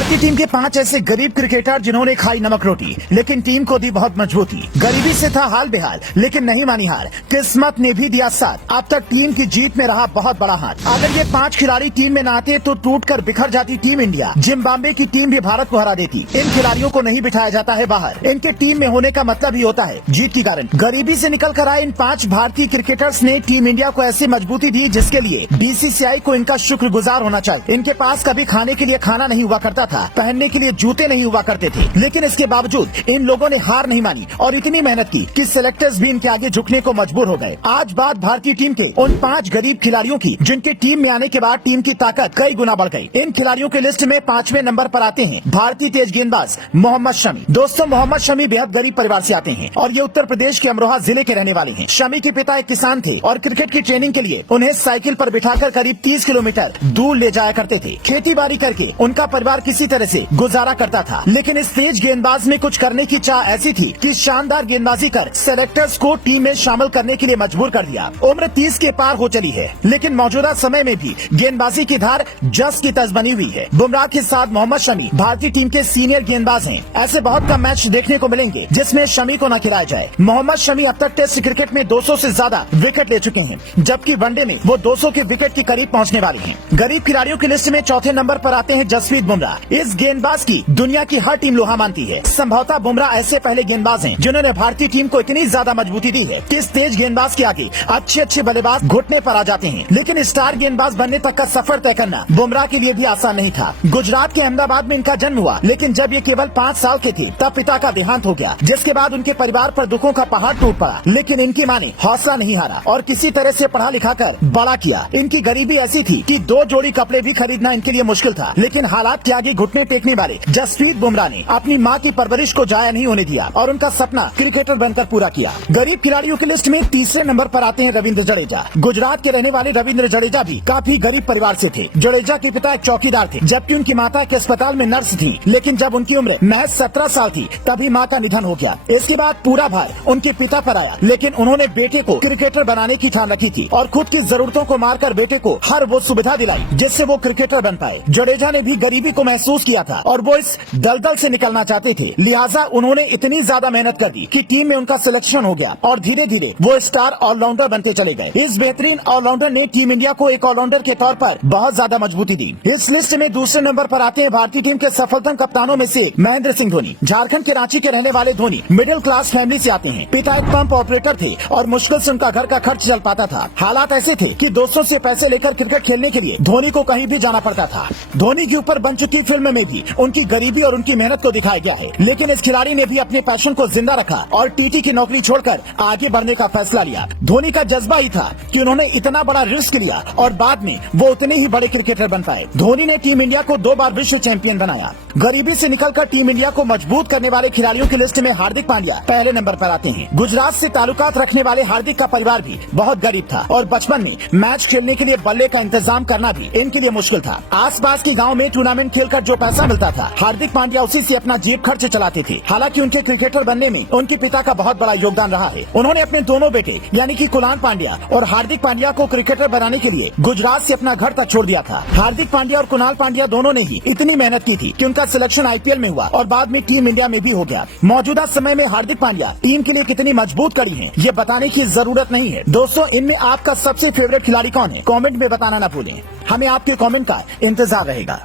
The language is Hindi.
भारतीय टीम के 5 ऐसे गरीब क्रिकेटर जिन्होंने खाई नमक रोटी लेकिन टीम को दी बहुत मजबूती। गरीबी से था हाल बेहाल लेकिन नहीं मानी हार, किस्मत ने भी दिया साथ। अब तक टीम की जीत में रहा बहुत बड़ा हाथ। अगर ये 5 खिलाड़ी टीम में न आते तो टूटकर बिखर जाती टीम इंडिया। जिम्बाब्वे की टीम भी भारत को हरा देती। इन खिलाड़ियों को नहीं बिठाया जाता है बाहर। इनके टीम में होने का मतलब ही होता है जीत की कारण। गरीबी से निकल कर आए इन 5 भारतीय क्रिकेटर्स ने टीम इंडिया को ऐसी मजबूती दी जिसके लिए BCCI को इनका शुक्रगुजार होना चाहिए। इनके पास कभी खाने के लिए खाना नहीं हुआ करता था, पहनने के लिए जूते नहीं हुआ करते थे, लेकिन इसके बावजूद इन लोगों ने हार नहीं मानी और इतनी मेहनत की कि सिलेक्टर्स भी इनके आगे झुकने को मजबूर हो गए। आज बात भारतीय टीम के उन 5 गरीब खिलाड़ियों की जिनके टीम में आने के बाद टीम की ताकत कई गुना बढ़ गई। इन खिलाड़ियों के लिस्ट में 5वें नंबर पर आते हैं भारतीय तेज गेंदबाज मोहम्मद शमी। दोस्तों, मोहम्मद शमी बेहद गरीब परिवार से आते हैं और ये उत्तर प्रदेश के अमरोहा जिले के रहने वाले हैं। शमी के पिता एक किसान थे और क्रिकेट की ट्रेनिंग के लिए उन्हें साइकिल पर बिठाकर करीब 30 किलोमीटर दूर ले जाया करते थे। खेती बाड़ी करके उनका परिवार किसी तरह से गुजारा करता था, लेकिन इस तेज गेंदबाज में कुछ करने की चाह ऐसी थी कि शानदार गेंदबाजी कर सेलेक्टर्स को टीम में शामिल करने के लिए मजबूर कर दिया। उम्र 30 के पार हो चली है, लेकिन मौजूदा समय में भी गेंदबाजी की धार जस की तस बनी हुई है। बुमराह के साथ मोहम्मद शमी भारतीय टीम के सीनियर गेंदबाज हैं। ऐसे बहुत कम मैच देखने को मिलेंगे जिसमें शमी को न खिलाया जाए। मोहम्मद शमी अब तक टेस्ट क्रिकेट में 200 से ज्यादा विकेट ले चुके हैं, जबकि वनडे में वो 200 के विकेट के करीब पहुंचने वाले हैं। गरीब खिलाड़ियों की लिस्ट में चौथे नंबर पर आते हैं जसप्रीत बुमराह। इस गेंदबाज की दुनिया की हर टीम लोहा मानती है। संभवतः बुमराह ऐसे पहले गेंदबाज हैं जिन्होंने भारतीय टीम को इतनी ज्यादा मजबूती दी है कि इस तेज गेंदबाज के आगे अच्छे बल्लेबाज घुटने पर आ जाते हैं। लेकिन स्टार गेंदबाज बनने तक का सफर तय करना बुमराह के लिए भी आसान नहीं था। गुजरात के अहमदाबाद में इनका जन्म हुआ, लेकिन जब ये केवल 5 साल के थे तब पिता का देहांत हो गया, जिसके बाद उनके परिवार पर दुखों का पहाड़ टूट पड़ा। लेकिन इनकी मां ने हौसला नहीं हारा और किसी तरह से पढ़ा लिखा कर बड़ा किया। इनकी गरीबी ऐसी थी कि 2 जोड़ी कपड़े भी खरीदना इनके लिए मुश्किल था, लेकिन हालात के आगे घुटने टेकने वाले जसप्रीत बुमराह ने अपनी मां की परवरिश को जाया नहीं होने दिया और उनका सपना क्रिकेटर बनकर पूरा किया। गरीब खिलाड़ियों की लिस्ट में तीसरे नंबर पर आते हैं रविंद्र जडेजा। गुजरात के रहने वाले रविंद्र जडेजा भी काफी गरीब परिवार से थे। जडेजा के पिता एक चौकीदार थे, जबकि उनकी माता एक अस्पताल में नर्स थी। लेकिन जब उनकी उम्र महज 17 साल थी तभी मां का निधन हो गया। इसके बाद पूरा भार उनके पिता पर आया, लेकिन उन्होंने बेटे को क्रिकेटर बनाने की ठान रखी थी और खुद की जरूरतों को मारकर बेटे को हर वो सुविधा दिलाई जिससे वो क्रिकेटर बन पाए। जडेजा ने भी गरीबी को महसूस किया था और वो इस दलदल से निकलना चाहते थे, लिहाजा उन्होंने इतनी ज्यादा मेहनत कर दी कि टीम में उनका सिलेक्शन हो गया और धीरे धीरे वो स्टार ऑलराउंडर बनते चले गए। इस बेहतरीन ऑलराउंडर ने टीम इंडिया को एक ऑलराउंडर के तौर पर बहुत ज्यादा मजबूती दी। इस लिस्ट में दूसरे नंबर पर आते हैं भारतीय टीम के सफलतम कप्तानों में से महेंद्र सिंह धोनी। झारखंड के रांची के रहने वाले धोनी मिडिल क्लास फैमिली से आते हैं। पिता एक पंप ऑपरेटर थे और मुश्किल से उनका घर का खर्च चल पाता था। हालात ऐसे थे कि दोस्तों से पैसे लेकर क्रिकेट खेलने के लिए धोनी को कहीं भी जाना पड़ता था। धोनी के ऊपर बन चुकी फिल्म में भी उनकी गरीबी और उनकी मेहनत को दिखाया गया है, लेकिन इस खिलाड़ी ने भी अपने पैशन को जिंदा रखा और टीटी की नौकरी छोड़कर आगे बढ़ने का फैसला लिया। धोनी का जज्बा ही था कि उन्होंने इतना बड़ा रिस्क लिया और बाद में वो उतने ही बड़े क्रिकेटर बन पाए। धोनी ने टीम इंडिया को 2 बार विश्व चैंपियन बनाया। गरीबी से निकलकर टीम इंडिया को मजबूत करने वाले खिलाड़ियों की लिस्ट में हार्दिक पांड्या पहले नंबर पर आते हैं। गुजरात से ताल्लुकात रखने वाले हार्दिक का परिवार भी बहुत गरीब था और बचपन में मैच खेलने के लिए बल्ले का इंतजाम करना भी इनके लिए मुश्किल था। आसपास के गांव में टूर्नामेंट खेलकर जो पैसा मिलता था हार्दिक पांड्या उसी से अपना जेब खर्च चलाते थे। हालांकि उनके क्रिकेटर बनने में उनके पिता का बहुत बड़ा योगदान रहा है। उन्होंने अपने दोनों बेटे यानी कि कुणाल पांड्या और हार्दिक पांड्या को क्रिकेटर बनाने के लिए गुजरात से अपना घर तक छोड़ दिया था। हार्दिक पांड्या और कुणाल पांड्या दोनों ने ही इतनी मेहनत की थी कि उनका सिलेक्शन IPL में हुआ और बाद में टीम इंडिया में भी हो गया। मौजूदा समय में हार्दिक पांड्या टीम के लिए कितनी मजबूत कड़ी है ये बताने की जरूरत नहीं है। दोस्तों, इनमें आपका सबसे फेवरेट खिलाड़ी कौन है? कमेंट में बताना न भूलें। हमें आपके कमेंट का इंतजार रहेगा।